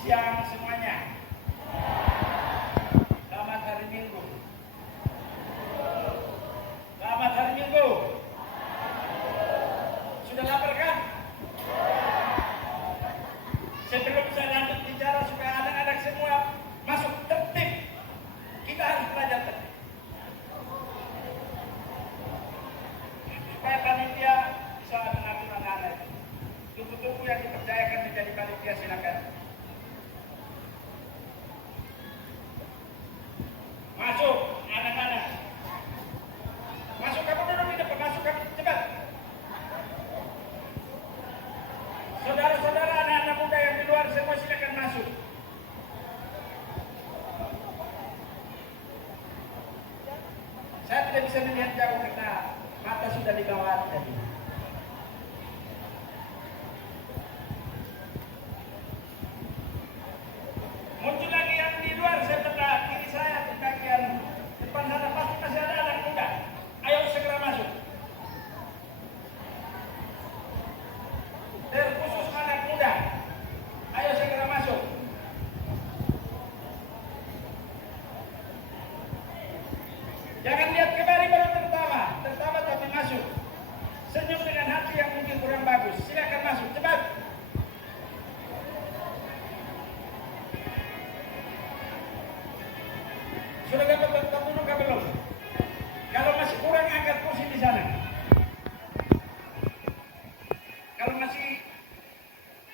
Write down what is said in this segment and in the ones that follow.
siang semuanya. Selamat hari Minggu. Selamat hari Minggu. Sudah lapar kan? Sebelum saya lanjut bicara supaya anak-anak semua masuk tertib, kita harus belajar tertib. Supaya panitia bisa mengatur anak-anak. Tunggu-tunggu yang dipercayakan menjadi panitia silakan. Masuk anak-anak. Masuk, kamu duduk di depan. Masuk kamu cepat. Saudara-saudara, anak-anak muda yang di luar semua silakan masuk. Saya tidak bisa melihat jauh karena mata sudah di bawah tadi. Muncul lagi yang di luar sebelah kiri saya di bagian depan sana pasti masih ada anak muda. Ayo segera masuk. Terkhusus anak muda. Ayo segera masuk. Jangan lihat kembali baru tertawa. Tertawa tapi masuk. Senyum dengan hati yang mungkin kurang bagus. Silakan masuk cepat. Sudah dapat tempat duduk atau belum? Kalau masih kurang angkat kursi di sana. Kalau masih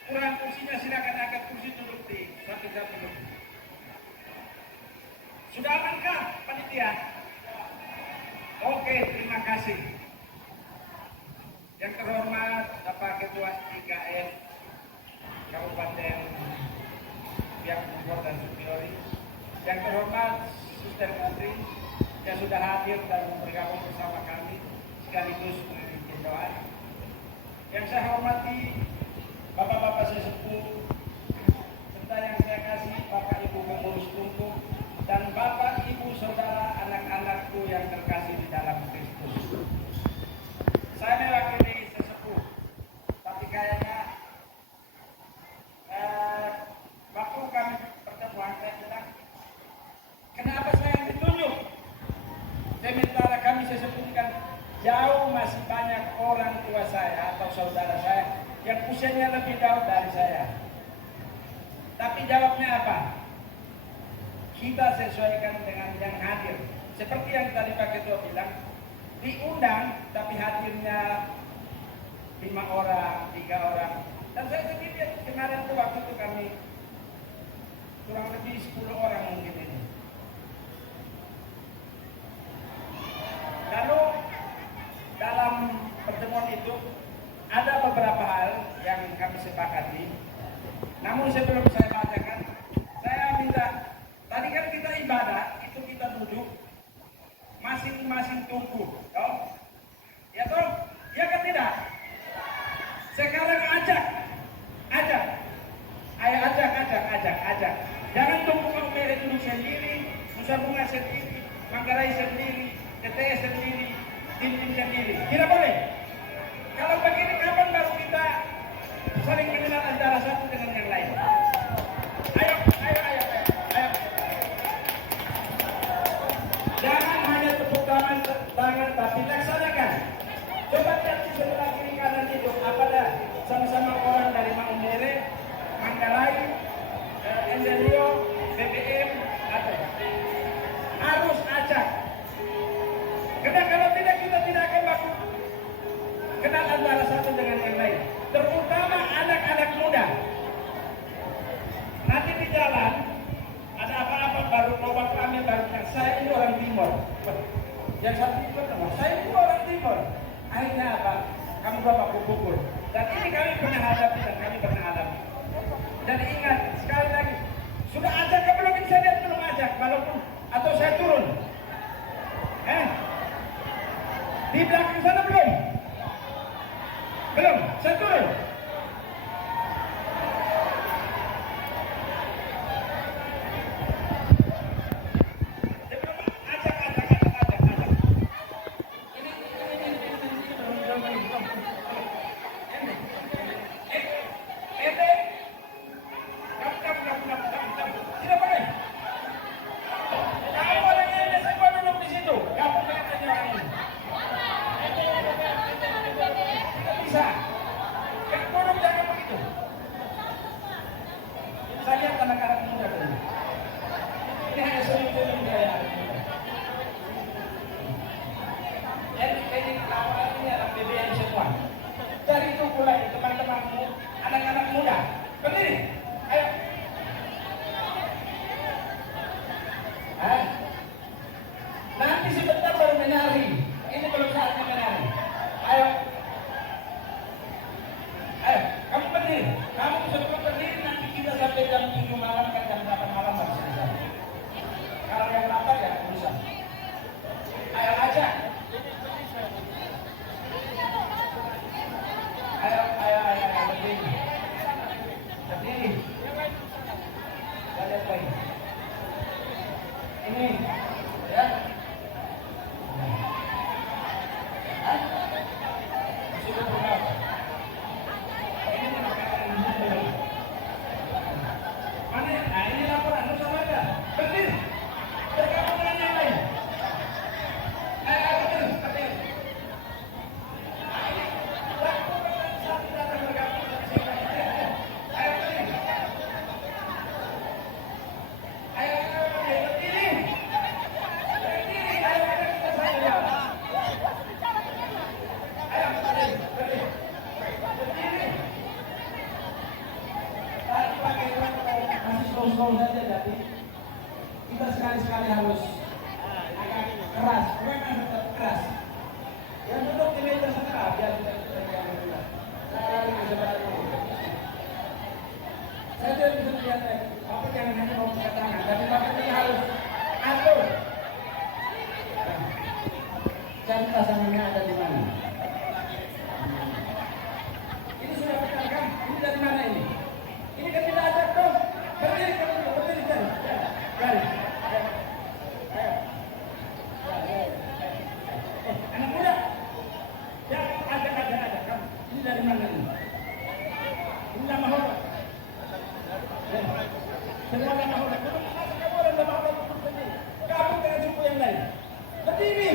kurang kursinya silakan angkat kursi duduk di satu-satu. Sudah amankah panitia? Oke, terima kasih. Yang terhormat Bapak Ketua IKF Kabupaten Biak Numfor dan Supiori. Yang terhormat Suster Menteri yang sudah hadir dan bergabung bersama kami sekaligus memimpin doa. Yang saya hormati Bapak-bapak sesepuh serta yang saya kasih Bapak Ibu pengurus tungku dan Bapak Ibu saudara anak-anakku yang terkasih di dalam Kristus. Saya mewakili sesepuh, tapi kayaknya waktu kami pertemuan saya bilang, kenapa saya yang ditunjuk? Sementara kami sesepuhkan jauh masih banyak orang tua saya atau saudara saya yang usianya lebih jauh dari saya. Tapi jawabnya apa? Kita sesuaikan dengan yang hadir. Seperti yang tadi Pak Ketua bilang, diundang tapi hadirnya 5 orang, 3 orang. Dan saya sendiri kemarin tuh waktu itu kami kurang lebih 10 orang mungkin ini. Lalu dalam pertemuan itu ada beberapa hal yang kami sepakati. Namun sebelum saya bacakan, saya minta, tadi kan kita ibadah, itu kita duduk masing-masing tunggu, toh? Ya toh? Ya kan tidak? Sekarang ajak. Ayo ajak. Jangan tunggu Pak Mere duduk sendiri, Nusa Bunga sendiri, Manggarai sendiri, TTS sendiri, tim-tim sendiri. Tidak boleh. Kalau begini kapan baru kita saling mengenal antara satu dengan yang lain? Ayo. Jangan hanya tepuk tangan tapi laksanakan. Coba lihat di sebelah kiri kanan itu apa dah? Sama-sama orang dari Maumere, Manggarai, Endelio, BBM, atau harus ajak. Karena kalau tidak kita tidak akan baku kenal antara satu dengan yang lain. Terutama anak-anak muda. Nanti di jalan ada apa-apa baru mau baku ambil baru bilang, saya ini orang Timur. Yang satu itu nama saya ini orang Timur. Akhirnya apa? Kamu bapak pukul. Dan ini kami pernah hadapi dan kami pernah alami. Dan ingat sekali lagi, sudah ajak ke belum? Ini saya lihat belum ajak, walaupun atau saya turun. Di belakang sana belum? Belum, saya turun. Ini bisa. Tolong jangan begitu. Saya lihat anak-anak muda dulu. Ini hanya senyum-senyum gaya. Ini lawan ini adalah BBM semua. Cari itu pula teman-temanmu, anak-anak muda. Berdiri, ayo. Nanti sebentar baru menari. Ini belum saatnya menari. Ayo. Ayo, kamu berdiri. Kamu sebelum berdiri nanti kita sampai jam 7 malam kan jam 8 malam baru selesai. Kalau yang lambat ya bisa. Ayo aja. Ayo berdiri. Berdiri. Lihat lagi. Ini ya. Sudah berapa? Ini mana? Nah ini laporan sama aja. Berdiri. Bergabung dengan yang lain. Ayo berdiri. Slow saja, jadi kita sekali-sekali harus agak keras, memang tetap keras. Yang duduk di meja sebelah biar tidak terjadi. Saya bisa bantu. Saya tidak bisa melihat, Bapak jangan hanya mau buka tangan, tapi Bapak ini harus atur. Cari pasangannya ada di mana? Ini sudah benar kan? Ini dari mana ini? Ini kan tidak ada dong. Berdiri, Gari. Ayo. Anak muda. Ya, ada. Kamu. Ini dari mana ini? Ini nama Hoda. Semua nama Hoda. Kamu orang nama Hoda. Kamu dengan suku yang lain. Berdiri.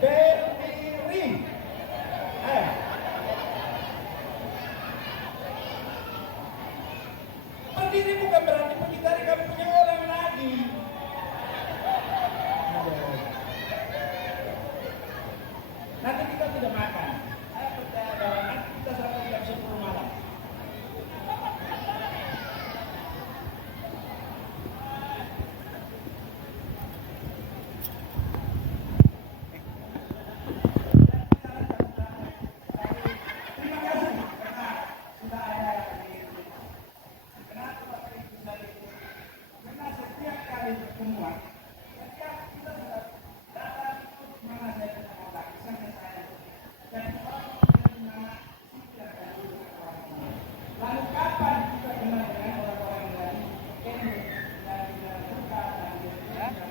Berdiri. Ayo. Berdiri bukan berarti menghindari kamu punya orang lagi. Nanti kita tidak makan. Saya percaya bahwa nanti kita sampai jam 10 malam. Terima kasih karena sudah ada karena setiap kali pertemuan, setiap kita sudah datang mana saya ketemu lagi, saya dan di mana setiap kali lalu kapan kita kenal dengan orang-orang dari ini dari Jakarta dari Jakarta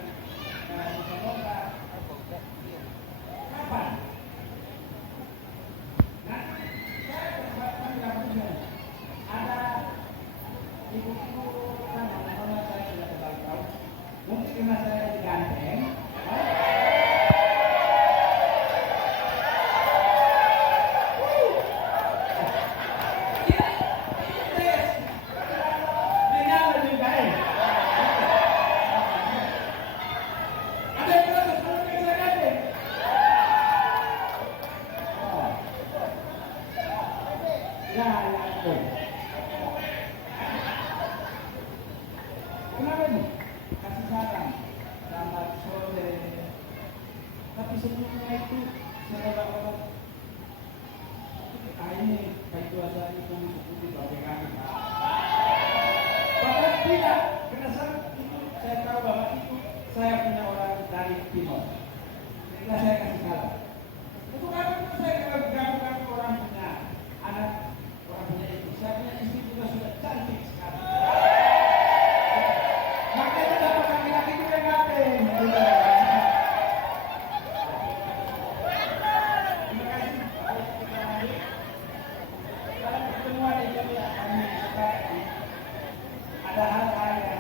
kapan? Nah, saya berbuatkan gabungan ada ibu-ibu mungkin karena saya diganteng. Kenapa ini? Kasih saran, selamat sore. Tapi sebelumnya itu saya orang ini baik kuasa itu seperti bagai kami. Bahkan tidak, karena itu saya tahu bahwa itu saya punya orang dari timur. Jadi saya kasih saran. Untuk apa itu saya gabungkan orang punya anak, orang punya istri. Saya punya istri juga sudah cantik sekali. Makanya dapat laki-laki juga ngapain? Terima kasih. Dalam pertemuan ini kami ada hal-hal yang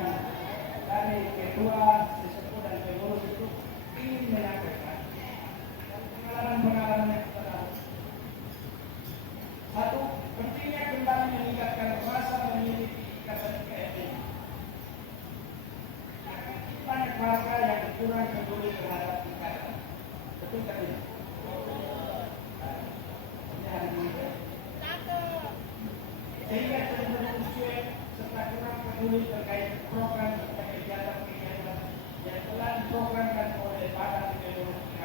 sehingga cenderung cuek serta kurang peduli terkait program serta kegiatan-kegiatan yang telah diprogramkan oleh Badan Meteorologi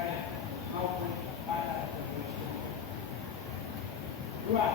maupun Badan Meteorologi. Dua,